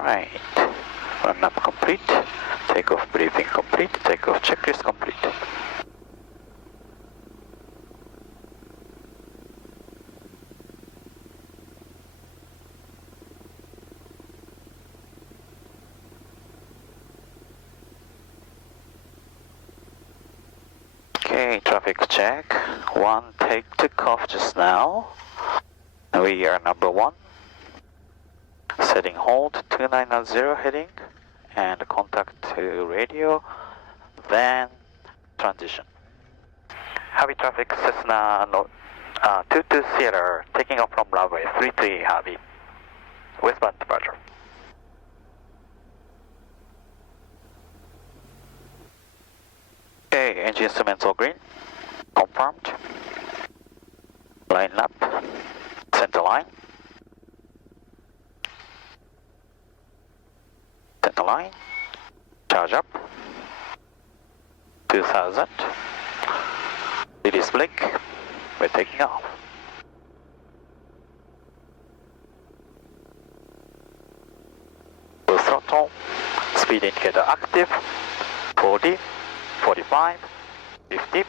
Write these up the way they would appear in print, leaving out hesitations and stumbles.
Alright, run up complete, takeoff briefing complete, takeoff checklist complete. Okay, traffic check. One took off just now. We are number 1. Setting hold 2990 heading and contact to radio, then transition. Heavy traffic Cessna 22 Sierra taking off from runway 33 heavy. Westbound departure. Okay, engine instruments all green. Confirmed. Line up. Center line. Center line. Charge up. 2000. Release blink. We're taking off. Full throttle. Speed indicator active. 40. 45, 50,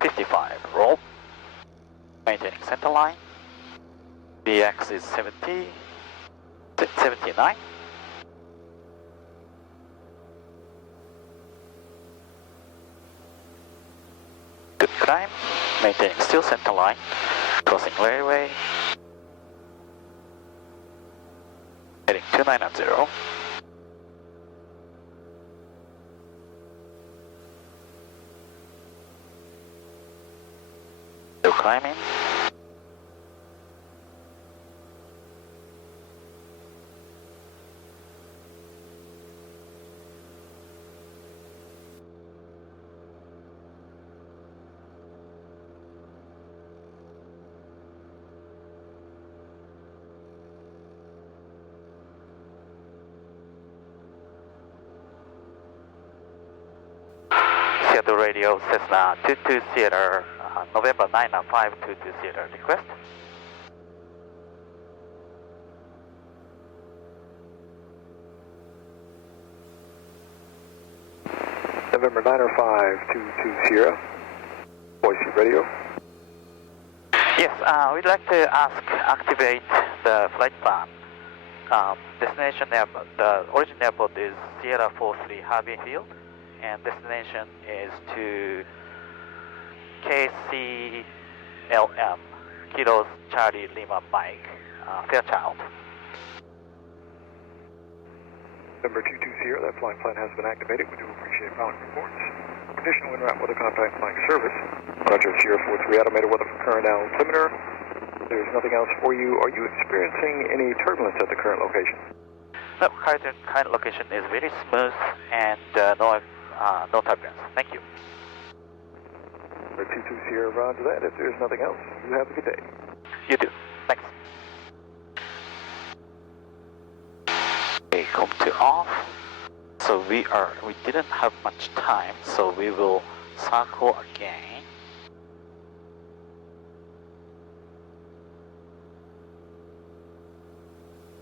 55, roll, maintaining center line, BX is 70, 79, good climb, maintaining still center line, crossing railway, heading 2990. Climbing. Seattle Radio Cessna 22 Sierra November 99522 Sierra request. November 90522 Sierra. Voice radio. Yes, we'd like to activate the flight plan. Destination airport, the origin airport is Sierra 43 Harvey Field, and destination is to KCLM, Kilos Charlie Lima Mike, Fairchild. Number 22 Sierra, that flying plan has been activated. We do appreciate following reports. Additional in-route weather contact flying service. Roger, Sierra 43 automated weather for current altimeter. There's nothing else for you. Are you experiencing any turbulence at the current location? No, current location is very smooth and no turbulence. Thank you. Number 22 Sierra, roger that. If there's nothing else, you have a good day. You too. Thanks. Okay, come to off. So we didn't have much time, so we will circle again.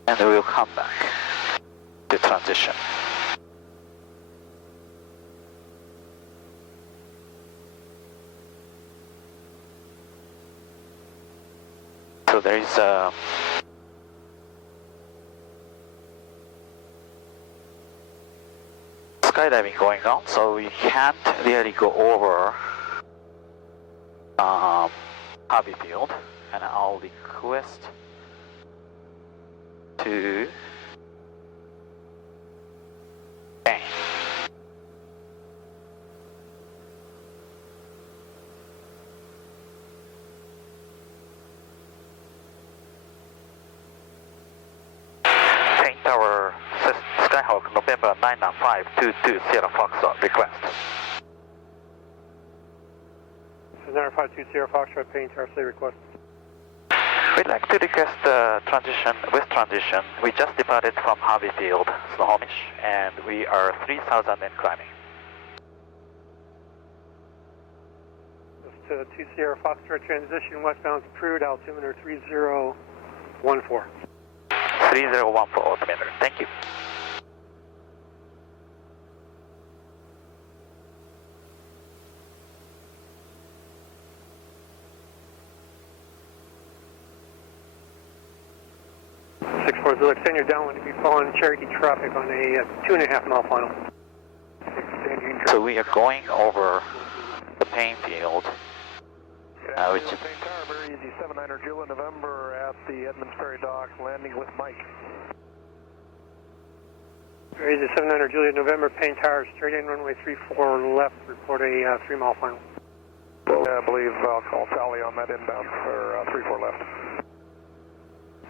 And we will come back to transition. So there is a skydiving going on, so we can't really go over Harvey Field, and I'll request to bang. Tank Tower Skyhawk November 99522 Sierra Foxtrot request. Cessna 52 Sierra Foxtrot paying Tower City request. We'd like to request with transition. We just departed from Harvey Field, Snohomish, and we are 3,000 and climbing. To 2 Sierra Foxtrot transition westbound to approved altimeter 3014. 3014 altimeter. Thank you. Extend your downwind to be following Cherokee traffic on a 2.5 mile final. So we are going over the Payne field, which is Payne Tower, very easy, 79er Julia November at the Edmonds Ferry Dock, landing with Mike. Very easy, 79er Juliet November, Payne Tower, straight in runway 34 left, report a 3 mile final. I believe I'll call Sally on that inbound for 34 left.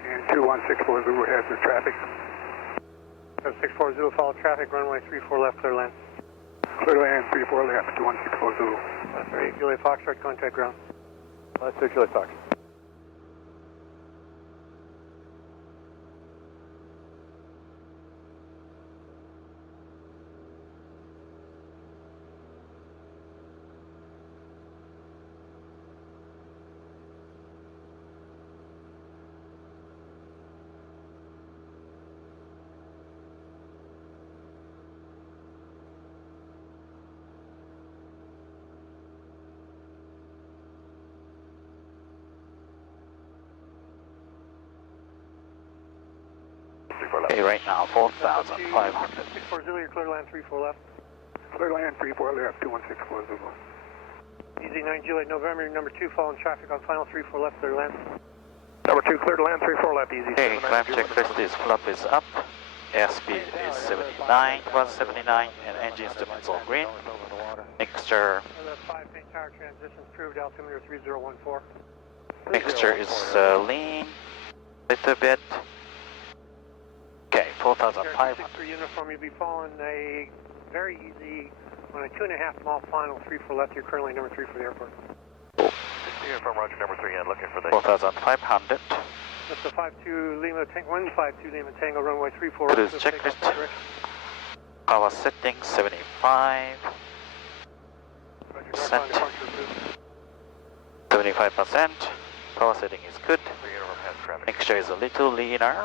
And 2164 Zulu has the traffic. 64 Zulu, follow traffic, runway 34 left, clear land. Clear land, 34 left, 2164 Zulu. That's right, Juliet Foxtrot, contact ground. Let's do Juliet Fox. okay, right now 4,500. 64 Zulu, you're clear land 34 left. Clear land, 34 left, 2164 Zulu. Easy 9 Juliet November, number 2, following traffic on final 34 left, clear land. Number 2, clear to land, 34 left, easy. Okay, climb checklist is flap is up, airspeed is 79, plus 79, and engine instruments all green. Mixture, 5 Payne Tower transitions proved, altimeter 3014. mixture is lean, little bit. Okay, 4,500. For uniform, you'll be following a very easy, on a 2.5 mile final, 34 left, you're currently number 3 for the airport. Uniform Roger, number 3, and looking for the... 4,500. That's the 52 Lima Tango, 152 Lima Tango, runway 34. Cruise checklist. Power setting 75. 75%. Power setting is good. Mixture is a little leaner.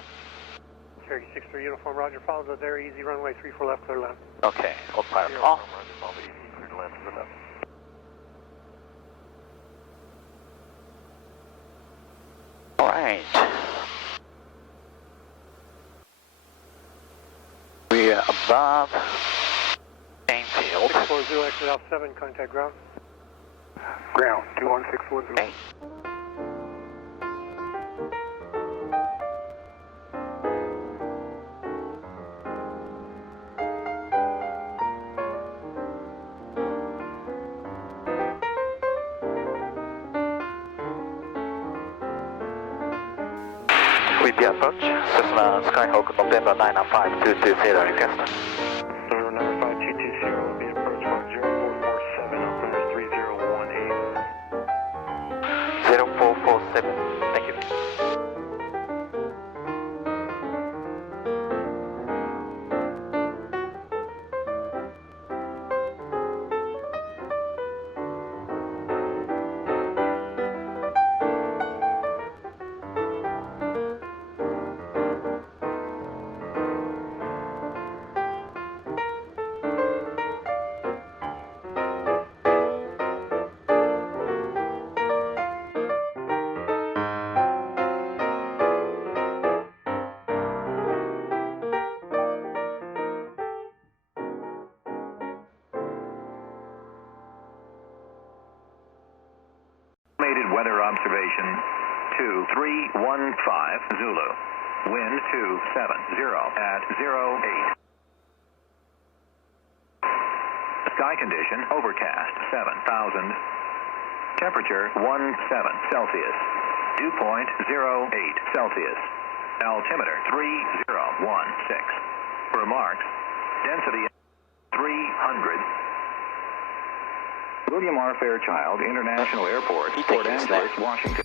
Cherokee 63 uniform, Roger, follow the very easy runway 34 left, clear land. Okay, autopilot off. Alright. We are above Payne field. 640, exit off 7, contact ground. Ground, 2164 Zulu. Okay. With the approach, Cessna Skyhawk November 95220 request. Number 5220 will be approach 0447, altimeter 3018. 0447, thank you. Weather observation 2315 Zulu. Wind 270 at 08. Sky condition overcast 7,000. Temperature 17 Celsius. Dew point 08 Celsius. Altimeter 3016. Remarks. Density 300. William R. Fairchild International Airport, Port Angeles, Washington.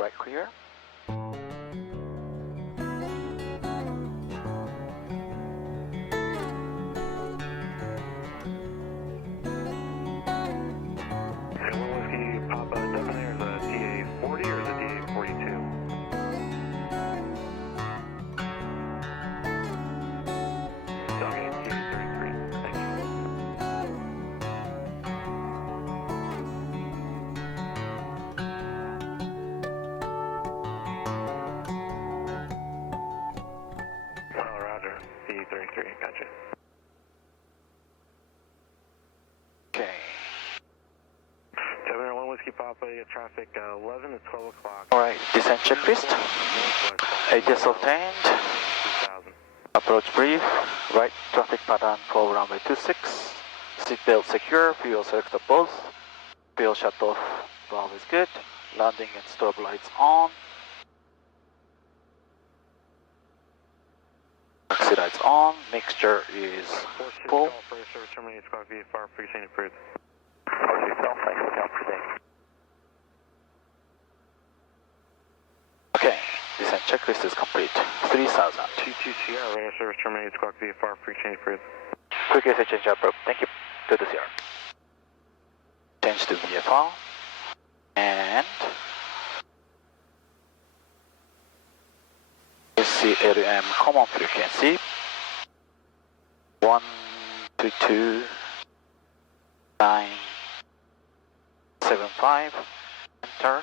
Right clear. Papa, traffic 11 to 12 o'clock. Alright, descent checklist. ATS obtained. 2000. Approach brief. Right traffic pattern for runway 26. Seatbelt secure. Fuel selector both. Fuel shut off. Valve is good. Landing and strobe lights on. Taxi lights on. Mixture is full. For service terminated, squawk VFR, frequency approved. Okay, descent checklist is complete. 3000. 22 Sierra, radar service terminated, squawk VFR, frequency approved. Frequency change approved. Thank you. To the Sierra. Change to VFR. And SCLM common frequency 122.975. Enter.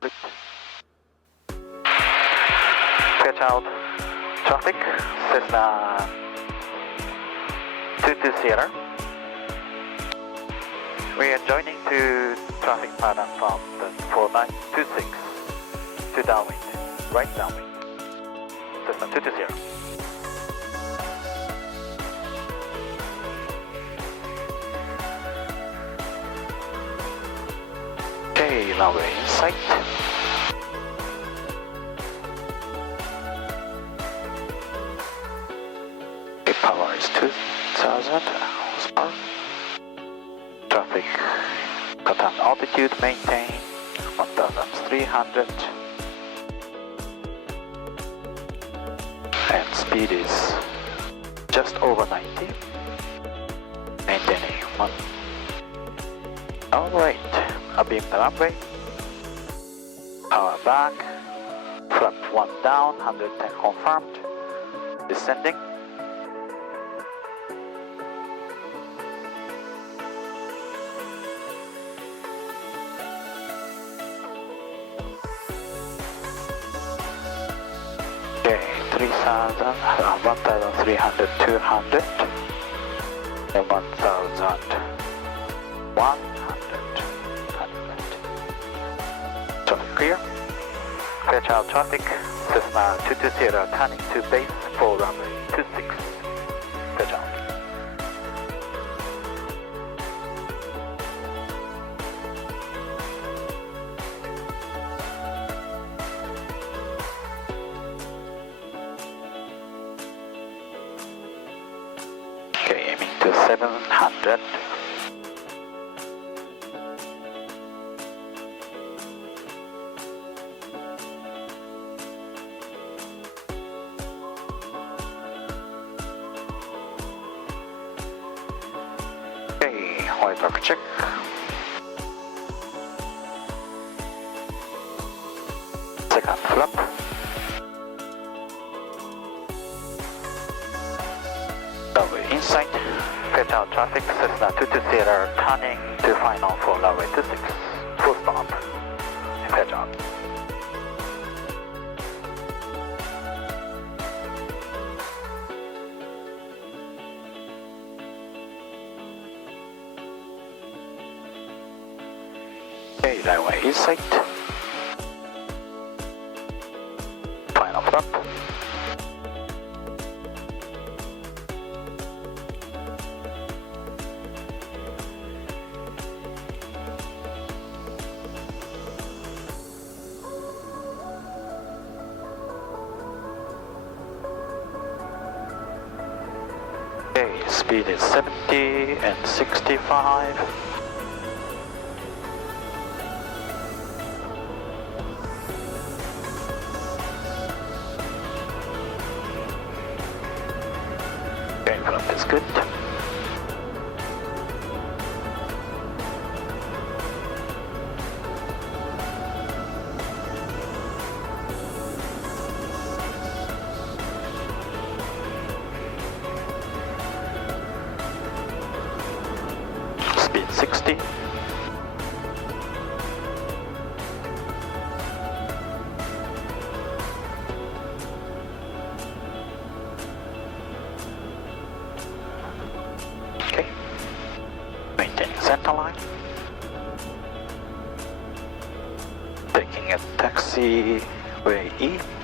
Click. Fairchild traffic. Cessna 22 Sierra. We are joining to traffic pattern from the 4926 to downwind, right downwind. Cessna 220. Okay, now we're in sight. Okay, power is 2000 horsepower. Traffic pattern altitude maintain 1300 and speed is just over 90, maintaining 1. Alright, abeam the runway, power back, flap 1 down, 110 confirmed, descending. Okay, 1,300, 200, and 1,100. Traffic clear. Fairchild traffic, Cessna 220 turning to base for runway 26. Fairchild. Okay, aiming to 700. Okay, white traffic check. Second flap. Runway inside. Fairchild traffic, Cessna 220 turning to final for runway 26. Full stop. Fairchild. Okay, runway inside. Final flap. Okay, speed is 70 and 65. Okay, flap is good. Speed 60. Okay. Maintaining center line. at taxiway E.